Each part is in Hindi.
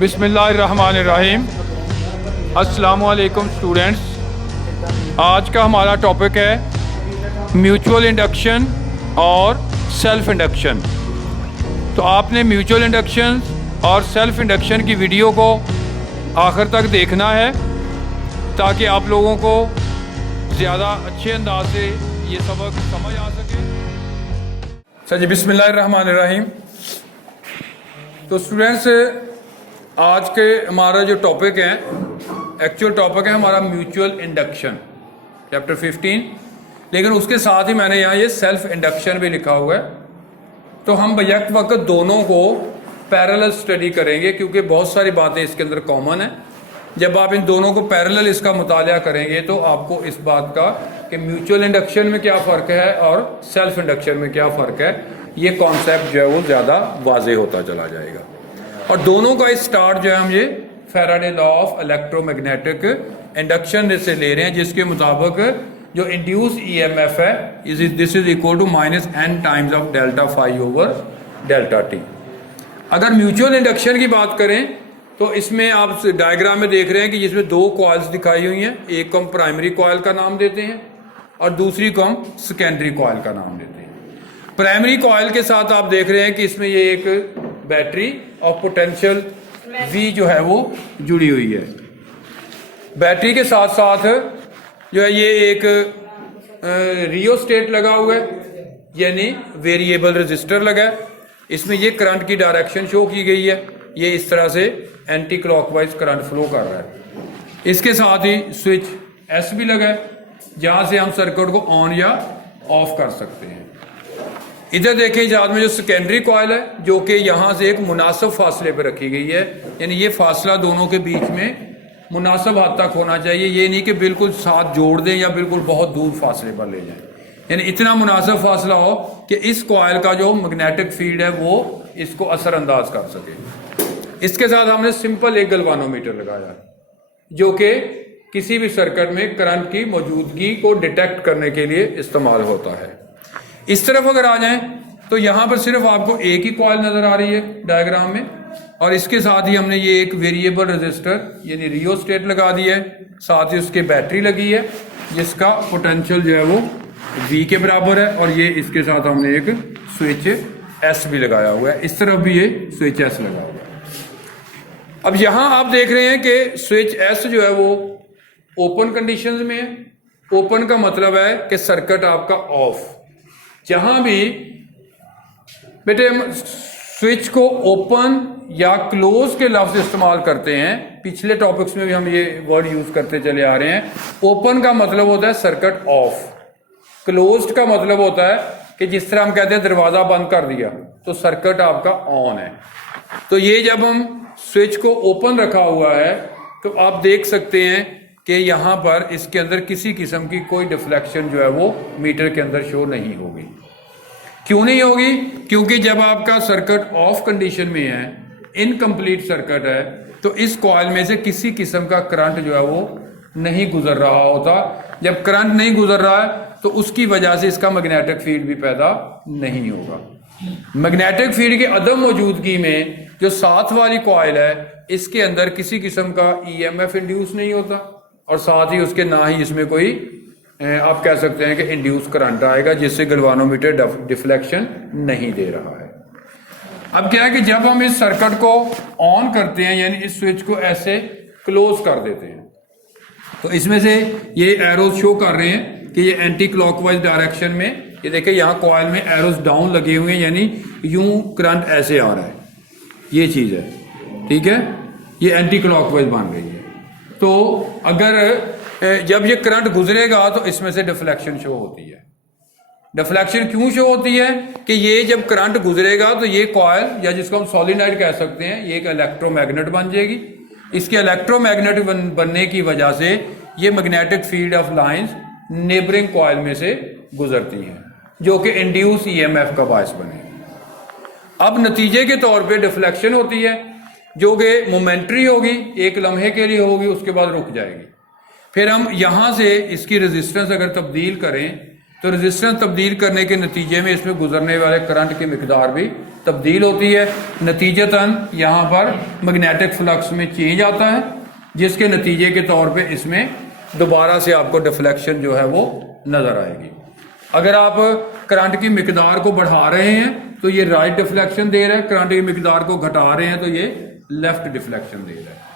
बिस्मिल्लाहिर्रहमानिर्रहीम। अस्सलामुअलैकुम स्टूडेंट्स, आज का हमारा टॉपिक है म्यूचुअल इंडक्शन और सेल्फ इंडक्शन। तो आपने म्यूचुअल इंडक्शन और सेल्फ इंडक्शन की वीडियो को आखिर तक देखना है ताकि आप लोगों को ज़्यादा अच्छे अंदाज से ये सबक समझ आ सके। सर जी, बिस्मिल्लाहिर्रहमानिर्रहीम। तो स्टूडेंट्स, आज के हमारा जो टॉपिक है, एक्चुअल टॉपिक है हमारा म्यूचुअल इंडक्शन, चैप्टर 15। लेकिन उसके साथ ही मैंने यहाँ ये सेल्फ इंडक्शन भी लिखा हुआ है। तो हम बैक वक्त दोनों को पैरेलल स्टडी करेंगे क्योंकि बहुत सारी बातें इसके अंदर कॉमन है। जब आप इन दोनों को पैरेलल इसका मुतालिया करेंगे तो आपको इस बात का कि म्यूचुअल इंडक्शन में क्या फ़र्क है और सेल्फ इंडक्शन में क्या फ़र्क है, ये कॉन्सेप्ट जो है वो ज़्यादा वाजे होता चला जाएगा। और दोनों का स्टार्ट जो है हम ये Faraday law of electromagnetic induction से ले रहे हैं, जिसके मुताबिक जो इंड्यूस ईएमएफ है this is equal to -n times of delta phi over delta t. अगर म्यूचुअल इंडक्शन की बात करें तो इसमें आप डायग्राम में देख रहे हैं कि जिसमें दो कॉइल्स दिखाई हुई हैं। एक को हम प्राइमरी कॉइल का नाम देते हैं और दूसरी को हम सेकेंडरी कॉइल का नाम देते हैं। प्राइमरी कॉइल के साथ आप देख रहे हैं कि इसमें ये एक बैटरी और पोटेंशियल V जो है वो जुड़ी हुई है। बैटरी के साथ साथ जो है ये एक रियोस्टेट लगा हुआ है, यानी वेरिएबल रजिस्टर लगा है। इसमें ये करंट की डायरेक्शन शो की गई है, ये इस तरह से एंटी क्लॉकवाइज करंट फ्लो कर रहा है। इसके साथ ही स्विच S भी लगा है, जहां से हम सर्किट को ऑन या ऑफ कर सकते हैं। इधर देखें याद में जो सेकेंडरी कॉइल है, जो कि यहाँ से एक मुनासिब फासले पर रखी गई है, यानी ये फासला दोनों के बीच में मुनासिब हद तक होना चाहिए। ये नहीं कि बिल्कुल साथ जोड़ दें या बिल्कुल बहुत दूर फासले पर ले जाएं, यानी इतना मुनासिब फासला हो कि इस कॉइल का जो मैग्नेटिक फील्ड है वो इसको असरअंदाज कर सके। इसके साथ हमने सिंपल एक गलवानोमीटर लगाया जो कि किसी भी सर्किट में करंट की मौजूदगी को डिटेक्ट करने के लिए इस्तेमाल होता है। इस तरफ अगर आ जाएं तो यहाँ पर सिर्फ आपको एक ही कॉइल नजर आ रही है डायग्राम में, और इसके साथ ही हमने ये एक वेरिएबल रजिस्टर यानी रियोस्टेट लगा दिया है, साथ ही उसके बैटरी लगी है जिसका पोटेंशियल जो है वो V के बराबर है, और ये इसके साथ हमने एक स्विच S भी लगाया हुआ है। इस तरफ भी ये स्विच S लगा हुआ है। अब यहाँ आप देख रहे हैं कि स्विच S जो है वो ओपन कंडीशंस में है। ओपन का मतलब है कि सर्किट आपका ऑफ। जहां भी बेटे हम स्विच को ओपन या क्लोज के लफ्ज इस्तेमाल करते हैं, पिछले टॉपिक्स में भी हम ये वर्ड यूज करते चले आ रहे हैं। ओपन का मतलब होता है सर्किट ऑफ, क्लोज्ड का मतलब होता है कि जिस तरह हम कहते हैं दरवाजा बंद कर दिया तो सर्किट आपका ऑन है। तो ये जब हम स्विच को ओपन रखा हुआ है तो आप देख सकते हैं कि यहाँ पर इसके अंदर किसी किस्म की कोई डिफ्लेक्शन जो है वो मीटर के अंदर शो नहीं होगी। क्यों नहीं होगी? क्योंकि जब आपका सर्किट ऑफ कंडीशन में है, इनकम्प्लीट सर्किट है, तो इस कॉइल में से किसी किस्म का करंट जो है वो नहीं गुजर रहा होता। जब करंट नहीं गुजर रहा है तो उसकी वजह से इसका मैग्नेटिक फील्ड भी पैदा नहीं होगा। मैग्नेटिक फील्ड के अदम मौजूदगी में जो साथ वाली कॉइल है, इसके अंदर किसी किस्म का ईएमएफ इंड्यूस नहीं होता, और साथ ही उसके ना ही इसमें कोई आप कह सकते हैं कि इंड्यूस करंट आएगा, जिससे गलवानोमीटर डिफ्लेक्शन नहीं दे रहा है। अब क्या है कि जब हम इस सर्किट को ऑन करते हैं, यानी इस स्विच को ऐसे क्लोज कर देते हैं, तो इसमें से ये एरोज शो कर रहे हैं कि ये एंटी क्लॉकवाइज डायरेक्शन में, ये देखिए यहाँ कॉइल में एरोज डाउन लगे हुए हैं, यानी यूं करंट ऐसे आ रहा है, ये चीज है, ठीक है, ये एंटी क्लॉकवाइज बन रही है। तो अगर जब ये करंट गुजरेगा तो इसमें से डिफ्लेक्शन शो होती है। डिफ्लेक्शन क्यों शो होती है कि ये जब करंट गुजरेगा तो ये कॉइल, या जिसको हम सोलिनॉइड कह सकते हैं, ये एक इलेक्ट्रोमैग्नेट बन जाएगी। इसके इलेक्ट्रोमैग्नेट बनने की वजह से ये magnetic field of lines neighbouring coil में से गुजरती हैं, जो कि इंड्यूस ईएमएफ का बायस बनेगी। अब नतीजे के तौर पे डिफ्लेक्शन होती है जो कि मोमेंटरी होगी, एक लम्हे के लिए होगी, उसके बाद रुक जाएगी। फिर हम यहाँ से इसकी रेजिस्टेंस अगर तब्दील करें तो रेजिस्टेंस तब्दील करने के नतीजे में इसमें गुजरने वाले करंट की मिकदार भी तब्दील होती है। नतीजतन यहाँ पर मैग्नेटिक फ्लक्स में चेंज आता है, जिसके नतीजे के तौर पे इसमें दोबारा से आपको डिफ्लेक्शन जो है वो नज़र आएगी। अगर आप करंट की मिकदार को बढ़ा रहे हैं तो ये राइट डिफ्लेक्शन दे रहा है, करंट की मिकदार को घटा रहे हैं तो ये लेफ्ट डिफ्लेक्शन दे रहा है।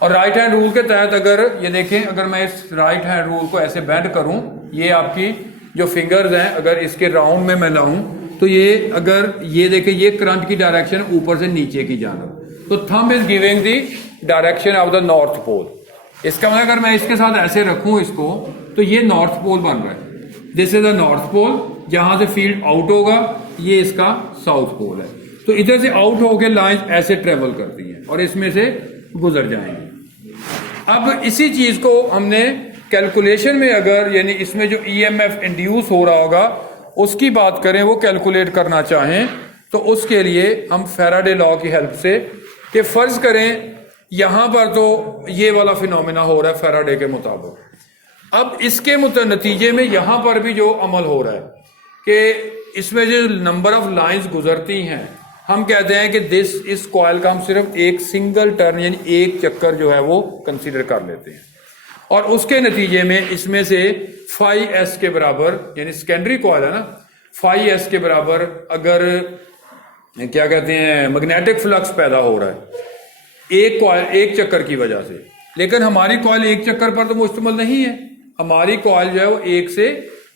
और राइट हैंड रूल के तहत अगर ये देखें, अगर मैं इस राइट हैंड रूल को ऐसे बेंड करूं, ये आपकी जो फिंगर्स हैं अगर इसके राउंड में मैं लाऊं तो ये अगर ये देखें, ये करंट की डायरेक्शन ऊपर से नीचे की जानब, तो thumb is giving the direction of the north pole. इसका मतलब अगर मैं इसके साथ ऐसे रखूं इसको तो ये नॉर्थ पोल बन रहा है। This is the north pole, जहां से फील्ड आउट होगा, ये इसका साउथ पोल है। तो इधर से आउट होकर लाइन ऐसे ट्रेवल करती हैं और इसमें से गुजर जाएंगे। अब इसी चीज को हमने कैलकुलेशन में अगर यानी इसमें जो ईएमएफ इंड्यूस हो रहा होगा उसकी बात करें, वो कैलकुलेट करना चाहें तो उसके लिए हम फैराडे लॉ की हेल्प से, कि फर्ज करें यहां पर तो ये वाला फिनोमेना हो रहा है फैराडे के मुताबिक, अब इसके नतीजे में यहां पर भी जो अमल हो रहा है कि इसमें जो नंबर ऑफ लाइंस गुजरती हैं, हम कहते हैं कि दिस इस कॉइल का हम सिर्फ एक सिंगल टर्न यानी एक चक्कर जो है वो कंसीडर कर लेते हैं, और उसके नतीजे में इसमें से फाई एस के बराबर, यानी सेकेंडरी कॉइल है ना, फाई एस के बराबर अगर क्या कहते हैं मैग्नेटिक फ्लक्स पैदा हो रहा है एक कॉइल एक चक्कर की वजह से। लेकिन हमारी कॉइल एक चक्कर पर तो मुश्तमिल नहीं है, हमारी कॉइल जो है वो एक से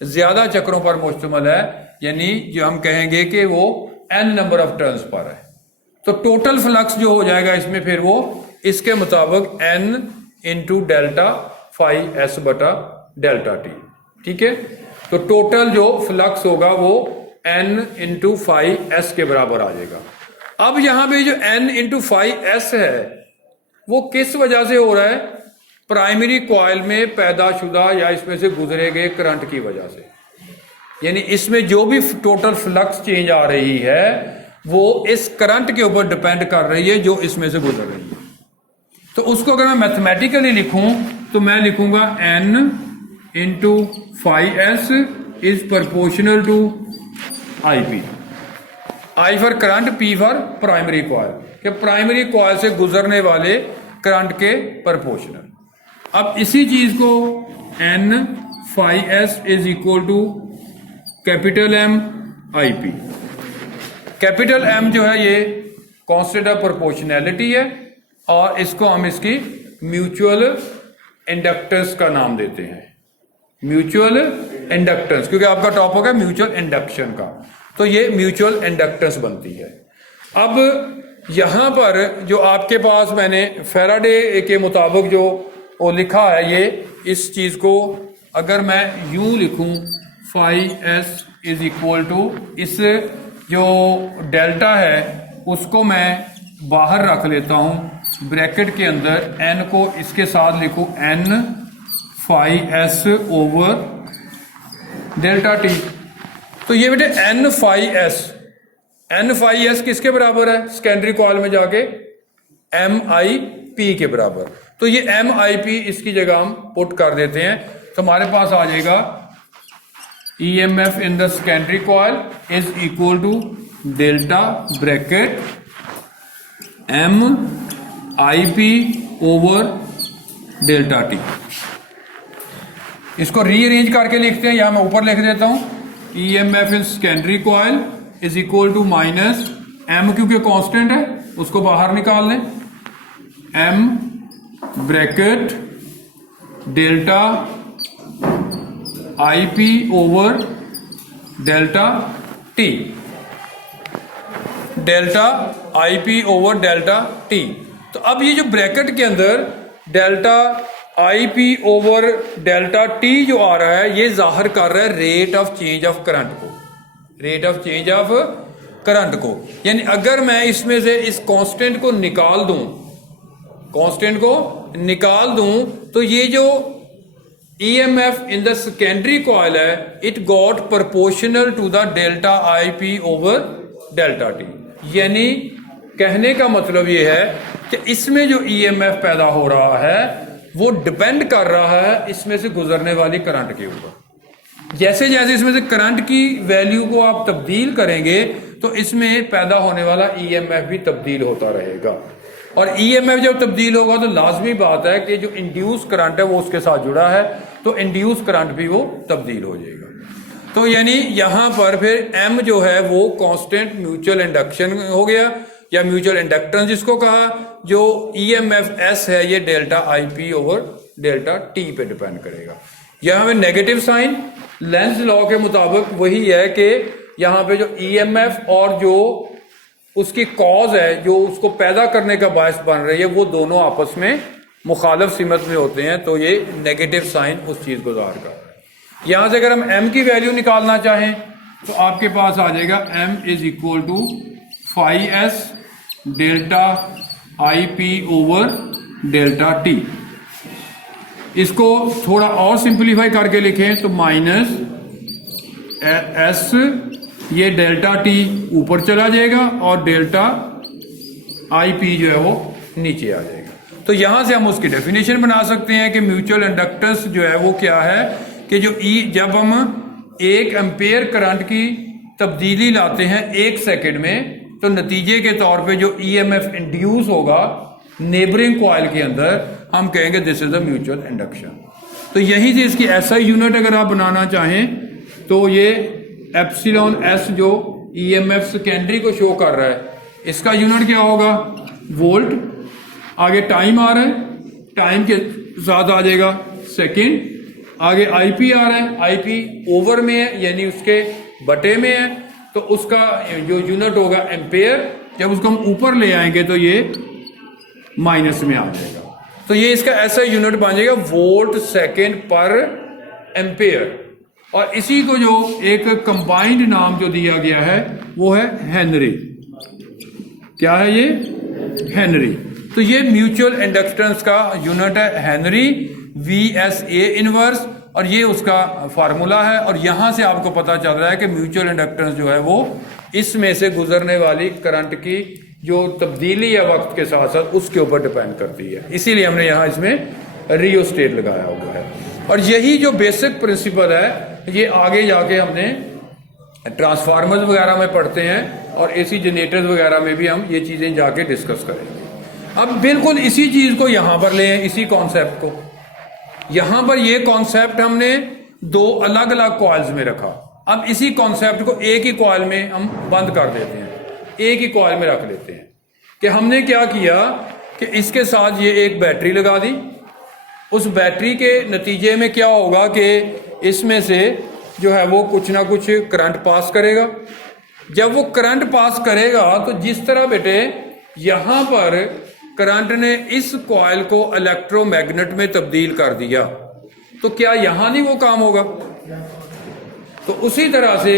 ज्यादा चक्रों पर मुश्तमिल है, यानी जो हम कहेंगे कि वो n number of turns per है। तो टोटल फ्लक्स जो हो जाएगा इसमें फिर वो इसके मुताबिक n into delta phi s बटा डेल्टा टी, ठीक है। तो टोटल जो फ्लक्स होगा वो n इंटू फाई एस के बराबर आ जाएगा। अब यहां पे जो n इंटू फाई एस है वो किस वजह से हो रहा है? प्राइमरी कॉइल में पैदाशुदा या इसमें से गुजरे गए करंट की वजह से, यानी इसमें जो भी टोटल फ्लक्स चेंज आ रही है वो इस करंट के ऊपर डिपेंड कर रही है जो इसमें से गुजर रही है। तो उसको अगर मैं मैथमेटिकली लिखूं तो मैं लिखूंगा n into phi s is proportional to I P, I for current, P for primary coil, कि प्राइमरी कॉइल से गुजरने वाले करंट के प्रोपोर्शनल। अब इसी चीज को n phi s is equal to capital M I P. Capital M जो है ये कांस्टेंट ऑफ प्रोपोर्शनैलिटी है और इसको हम इसकी म्यूचुअल इंडक्टेंस का नाम देते हैं, म्यूचुअल इंडक्टेंस, क्योंकि आपका टॉपिक है म्यूचुअल इंडक्शन का, तो ये म्यूचुअल इंडक्टेंस बनती है। अब यहां पर जो आपके पास मैंने फैराडे के मुताबिक जो वो लिखा है, ये इस चीज को अगर मैं यूं लिखूं phi s is equal to, इस जो डेल्टा है उसको मैं बाहर रख लेता हूं ब्रैकेट के अंदर, n को इसके साथ लिखूं n phi s over delta t. तो ये बेटे n फाई एस किसके बराबर है? सेकेंडरी कॉइल में जाके m आई पी के बराबर। तो ये m आई पी इसकी जगह हम पुट कर देते हैं, तो हमारे पास आ जाएगा EMF in the secondary coil is equal to delta bracket M IP over delta T। इसको रीअरेंज करके लिखते हैं, यहां मैं ऊपर लिख देता हूं EMF in secondary coil is equal to minus M, क्योंकि कांस्टेंट है उसको बाहर निकाल लें, M bracket delta IP over delta T, delta IP over delta T। तो अब ये जो ब्रैकेट के अंदर delta IP over delta T जो आ रहा है ये जाहिर कर रहा है rate of change of current को, rate of change of current को। यानी अगर मैं इसमें से इस कांस्टेंट को निकाल दूं, कांस्टेंट को निकाल दूं तो ये जो EMF in the secondary coil है it got proportional to the delta IP over delta T। यानी कहने का मतलब ये है कि इसमें जो EMF पैदा हो रहा है वो डिपेंड कर रहा है इसमें से गुजरने वाली करंट के ऊपर। जैसे जैसे इसमें से करंट की वैल्यू को आप तब्दील करेंगे तो इसमें पैदा होने वाला ईएमएफ भी तब्दील होता रहेगा। और ईएमएफ जब तब्दील होगा तो लाजमी बात है कि जो इंड्यूस करंट है वो उसके साथ जुड़ा है, तो इंड्यूस करंट भी वो तब्दील हो जाएगा। तो यानी यहां पर फिर एम जो है वो कांस्टेंट म्यूचुअल इंडक्शन हो गया, या म्यूचुअल इंडक्टेंस जिसको कहा। जो ईएमएफ एस है ये delta I P over delta T पे डिपेंड करेगा। यहां पे नेगेटिव साइन लेंज लॉ के मुताबिक वही है कि यहां पे जो ईएमएफ और जो उसकी कॉज है, जो उसको पैदा करने का बायस बन रही है, वो दोनों आपस में मुखालिफ सिमत में होते हैं, तो ये नेगेटिव साइन उस चीज को ज़ाहिर कर रहा है। यहां से अगर हम एम की वैल्यू निकालना चाहें तो आपके पास आ जाएगा M is equal to phi s delta I P over delta t. इसको थोड़ा और सिंप्लीफाई करके लिखें तो माइनस एस, ये डेल्टा टी ऊपर चला जाएगा और डेल्टा आई पी जो है वो नीचे आ जाएगा। तो यहां से हम उसकी डेफिनेशन बना सकते हैं कि म्यूचुअल इंडक्टेंस जो है वो क्या है कि जो जब हम 1 एम्पेयर करंट की तब्दीली लाते हैं 1 सेकंड में, तो नतीजे के तौर पे जो ईएमएफ इंड्यूस होगा नेबरिंग कॉइल के अंदर, हम कहेंगे this is the mutual induction. तो यहीं से इसकी एसआई यूनिट अगर आप बनाना चाहें तो ये एप्सिलॉन एस जो ईएमएफ सेकेंडरी को शो कर रहा है, इसका यूनिट क्या होगा? वोल्ट। आगे टाइम आ रहा है, टाइम के साथ आ जाएगा सेकंड। आगे आईपी आ रहा है, आईपी ओवर में है यानी उसके बटे में है, तो उसका जो यूनिट होगा एम्पेयर। जब उसको हम ऊपर ले आएंगे तो ये माइनस में आ जाएगा। तो ये इसका ऐसा यूनिट बन जाएगा वोल्ट सेकेंड पर एम्पेयर। और इसी को जो एक कंबाइंड नाम जो दिया गया है वो है हेनरी। क्या है ये? हेनरी। तो ये म्यूचुअल इंडक्टेंस का यूनिट है हेनरी, VSA इनवर्स, और ये उसका फार्मूला है। और यहां से आपको पता चल रहा है कि म्यूचुअल इंडक्टेंस जो है वो इसमें से गुजरने वाली करंट की जो तब्दीली है वक्त के साथ साथ उसके ऊपर डिपेंड करती है। इसीलिए हमने यहां इसमें रियोस्टेट लगाया हुआ है। और यही जो बेसिक प्रिंसिपल है ये आगे जाके हमने ट्रांसफार्मर्स वगैरह में पढ़ते हैं और एसी जनरेटर्स वगैरह में भी हम ये चीजें जाके डिस्कस करेंगे। अब बिल्कुल इसी चीज को यहां पर ले, इसी कॉन्सेप्ट को यहां पर, ये कॉन्सेप्ट हमने 2 अलग अलग कॉइल्स में रखा। अब इसी कॉन्सेप्ट को एक ही कॉइल में हम बंद कर देते हैं, एक ही कॉइल में रख लेते हैं। कि हमने क्या किया कि इसके साथ ये एक बैटरी लगा दी। उस बैटरी के नतीजे में क्या होगा कि इसमें से जो है वो कुछ ना कुछ करंट पास करेगा। जब वो करंट पास करेगा तो जिस तरह बेटे यहां पर करंट ने इस कॉइल को इलेक्ट्रोमैग्नेट में तब्दील कर दिया, तो क्या यहां नहीं वो काम होगा? तो उसी तरह से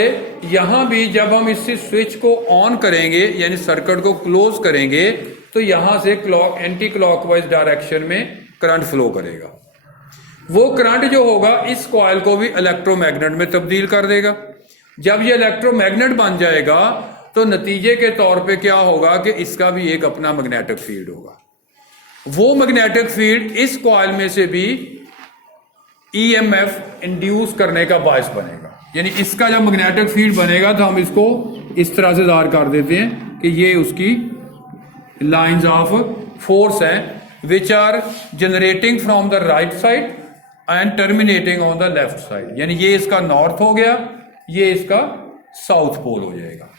यहां भी जब हम इस स्विच को ऑन करेंगे यानी सर्किट को क्लोज करेंगे तो यहां से एंटी क्लॉकवाइज डायरेक्शन में करंट फ्लो करेगा। वो करंट जो होगा इस कॉइल को भी इलेक्ट्रोमैग्नेट में तब्दील कर देगा। जब ये इलेक्ट्रोमैग्नेट बन जाएगा तो नतीजे के तौर पे क्या होगा कि इसका भी एक अपना मैग्नेटिक फील्ड होगा। वो मैग्नेटिक फील्ड इस कॉइल में से भी ईएमएफ इंड्यूस करने का बायस बनेगा। यानी इसका जब मैग्नेटिक फील्ड बनेगा तो हम इसको इस तरह से ज़ाहिर कर देते हैं कि ये उसकी लाइंस ऑफ फोर्स हैं which are generating from the right side and terminating on the left side. यानी ये इसका नॉर्थ हो गया, ये इसका साउथ पोल हो जाएगा।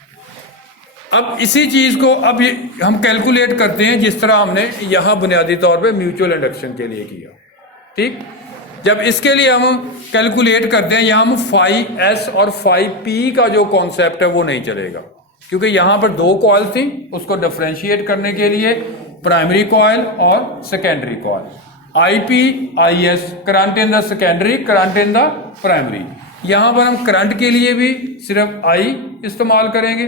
अब इसी चीज को अब ये हम कैलकुलेट करते हैं जिस तरह हमने यहां बुनियादी तौर पे म्यूचुअल इंडक्शन के लिए किया। ठीक, जब इसके लिए हम कैलकुलेट करते हैं यहां हम फाई एस और फाई पी का जो कॉन्सेप्ट है वो नहीं चलेगा, क्योंकि यहां पर 2 कॉइल थी। उसको डिफरेंशिएट करने के लिए प्राइमरी कॉइल और secondary coil, IP I S, current in the secondary, current in the primary. यहां पर हम करंट के लिए भी सिर्फ आई इस्तेमाल करेंगे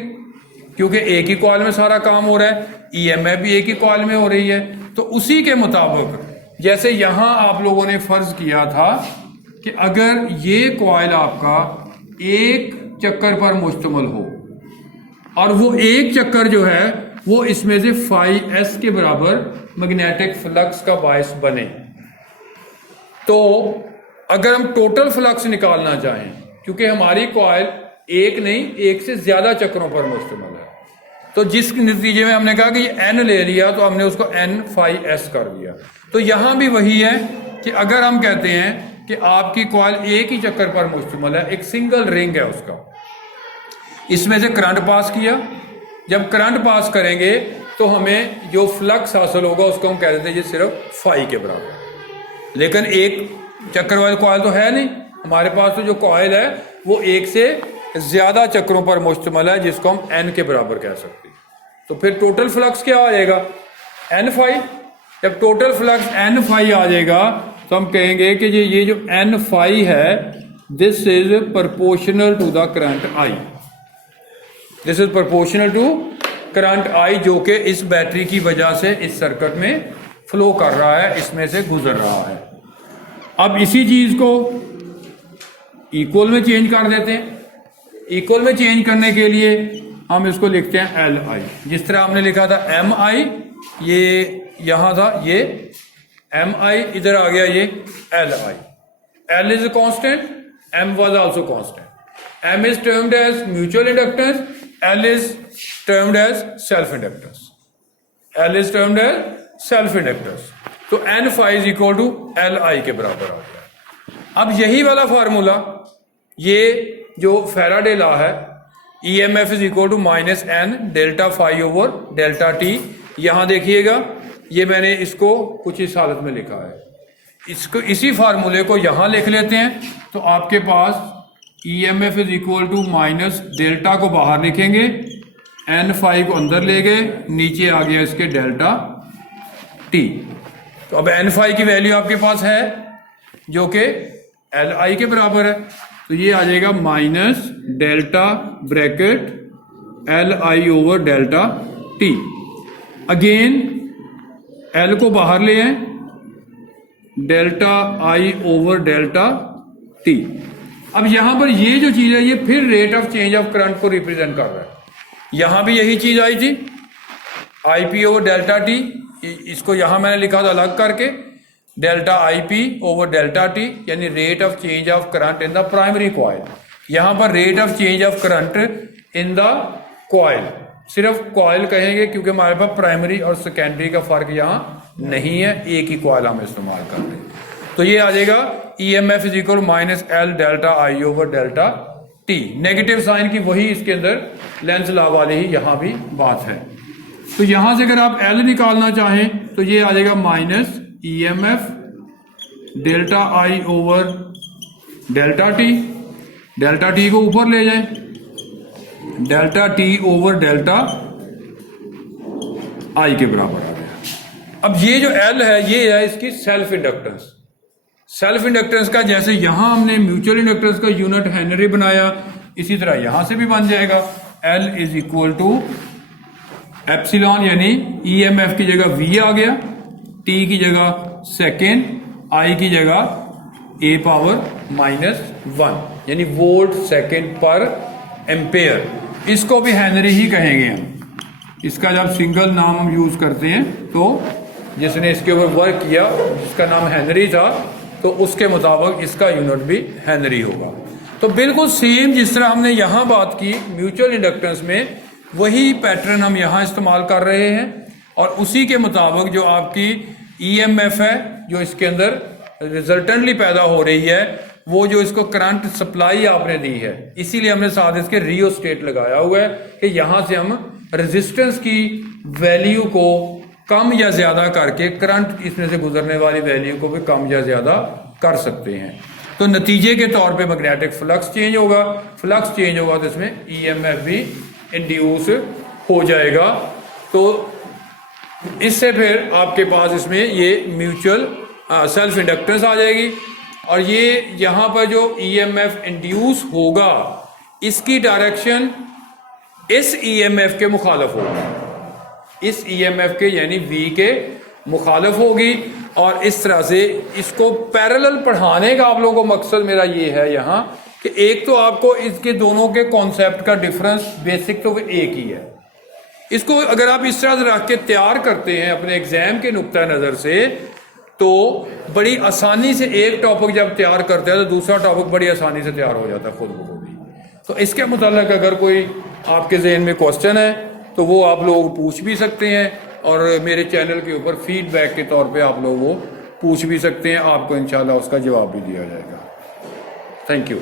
क्योंकि एक ही कॉइल में सारा काम हो रहा है, ईएमएफ भी एक ही कॉइल में हो रही है। तो उसी के मुताबिक जैसे यहां आप लोगों ने फर्ज किया था कि अगर ये कॉइल आपका एक चक्कर पर मुश्तमिल हो और वो एक चक्कर जो है वो इसमें से फाई एस के बराबर मैग्नेटिक फ्लक्स का बायस बने, तो अगर हम टोटल फ्लक्स निकालना चाहें क्योंकि हमारी कॉइल एक नहीं, एक से ज्यादा चक्रों पर मुश्तमिल है। तो जिस नतीजे में हमने कहा कि ये n ले लिया तो हमने उसको n फाई s कर दिया। तो यहां भी वही है कि अगर हम कहते हैं कि आपकी कॉइल एक ही चक्कर पर मुश्तमिल है, एक सिंगल रिंग है उसका, इसमें से करंट पास किया, जब करंट पास करेंगे तो हमें जो फ्लक्स हासिल होगा उसको हम कह देते हैं ये सिर्फ फाई के बराबर। लेकिन एक चक्कर वाली कॉइल तो है नहीं, हमारे पास तो जो कॉइल है वो एक से ज्यादा चक्रों पर मुश्तमिल है, जिसको हम n के बराबर कह सकते हैं। तो फिर टोटल फ्लक्स क्या आ जाएगा, n फाई। जब टोटल फ्लक्स n फाई आ जाएगा तो हम कहेंगे कि ये जो n फाई है, this is proportional to the current I। This is proportional to current I, जो कि इस बैटरी की वजह से इस सर्किट में फ्लो कर रहा है, इसमें से गुजर रहा है। अब इसी चीज को इक्वल में चेंज कर देते हैं। इक्वल में चेंज करने के लिए हम इसको लिखते हैं LI। जिस तरह हमने लिखा था MI, ये यहां था, ये MI इधर आ गया, ये LI। L is a constant, M was also constant. M is termed as mutual inductance, L is termed as self inductance. L is termed as self inductance. तो N phi is equal to LI के बराबर आ गया। अब यही वाला फार्मूला, ये जो फैराडे लॉ है, EMF is equal to minus n delta phi over delta t, यहां देखिएगा ये मैंने इसको कुछ इस हालत में लिखा है। इसको इसी फार्मूले को यहां लिख लेते हैं, तो आपके पास EMF is equal to minus delta को बाहर लिखेंगे, n फाई को अंदर ले गए, नीचे आ गया इसके डेल्टा टी। तो अब n फाई की वैल्यू आपके पास है जो कि LI के बराबर है, तो ये आ जाएगा minus delta bracket LI over delta T. Again L को बाहर ले आए, delta I over delta T. अब यहां पर ये जो चीज है ये फिर rate of change of current को रिप्रेजेंट कर रहा है। यहां भी यही चीज आई थी, IP ओवर डेल्टा टी, इसको यहां मैंने लिखा था अलग करके, delta IP over delta T, यानी rate of change of current in the primary coil. यहां पर rate of change of current in the coil, सिर्फ कॉइल कहेंगे क्योंकि हमारे पास प्राइमरी और सेकेंडरी का फर्क यहां नहीं है, एक ही कॉइल हम इस्तेमाल कर रहे हैं। तो ये आ जाएगा EMF is equal minus L delta I over delta t. Negative sign की वही इसके अंदर लेंस लॉ वाली ही यहां भी बात है। तो यहां से अगर आप L निकालना चाहें तो ये आ जाएगा minus EMF delta I over delta T, delta T को ऊपर ले जाएं, delta T over delta I के बराबर आ गया। अब ये जो L है ये है इसकी सेल्फ इंडक्टेंस। सेल्फ इंडक्टेंस का जैसे यहां हमने म्यूचुअल इंडक्टेंस का यूनिट हेनरी बनाया, इसी तरह यहां से भी बन जाएगा। L is equal to epsilon, यानी EMF की जगह V आ गया, T की जगह सेकेंड, I की जगह A पावर माइनस 1, यानी वोल्ट सेकेंड पर एम्पेयर। इसको भी हेनरी ही कहेंगे हम। इसका जब सिंगल नाम हम यूज करते हैं तो जिसने इसके ऊपर वर्क किया जिसका नाम हेनरी था, तो उसके मुताबिक इसका यूनिट भी हेनरी होगा। तो बिल्कुल सेम जिस तरह हमने यहां बात की म्यूचुअल इंडक्टेंस में, वही पैटर्न हम यहां इस्तेमाल कर रहे हैं, और उसी के मुताबिक जो आपकी EMF है जो इसके अंदर रिजल्टेंटली पैदा हो रही है, वो जो इसको करंट सप्लाई आपने दी है, इसीलिए हमने साथ इसके रियोस्टेट लगाया हुआ है कि यहां से हम रेजिस्टेंस की वैल्यू को कम या ज्यादा करके करंट इसमें से गुजरने वाली वैल्यू को भी कम या ज्यादा कर सकते हैं। तो नतीजे के तौर पे मैग्नेटिक फ्लक्स चेंज होगा, फ्लक्स चेंज होगा तो इसमें EMF भी इंड्यूस हो जाएगा। तो इससे फिर आपके पास इसमें ये म्यूचुअल सेल्फ इंडक्टेंस आ जाएगी, और ये यहां पर जो EMF इंड्यूस होगा इसकी डायरेक्शन इस EMF के मुखालिफ होगी, इस EMF के यानी V के मुखालिफ होगी। और इस तरह से इसको पैरेलल पढ़ाने का आप लोगों को मकसद मेरा ये है यहाँ कि एक तो आपको इसके दोनों के कॉन्सेप्ट का डिफरेंस बेसिक तो एक ही है। इसको अगर आप इस तरह से रख के तैयार करते हैं अपने एग्जाम के नुक्ता नज़र से, तो बड़ी आसानी से एक टॉपिक जब तैयार करते हैं तो दूसरा टॉपिक बड़ी आसानी से तैयार हो जाता है खुद ब खुद ही। तो इसके मुताल्लिक अगर कोई आपके जहन में क्वेश्चन है तो वो आप लोग पूछ भी सकते हैं, और मेरे चैनल के ऊपर फीडबैक के तौर पे आप लोग वो पूछ भी सकते हैं, आपको इंशाल्लाह उसका जवाब भी दिया जाएगा। Thank you.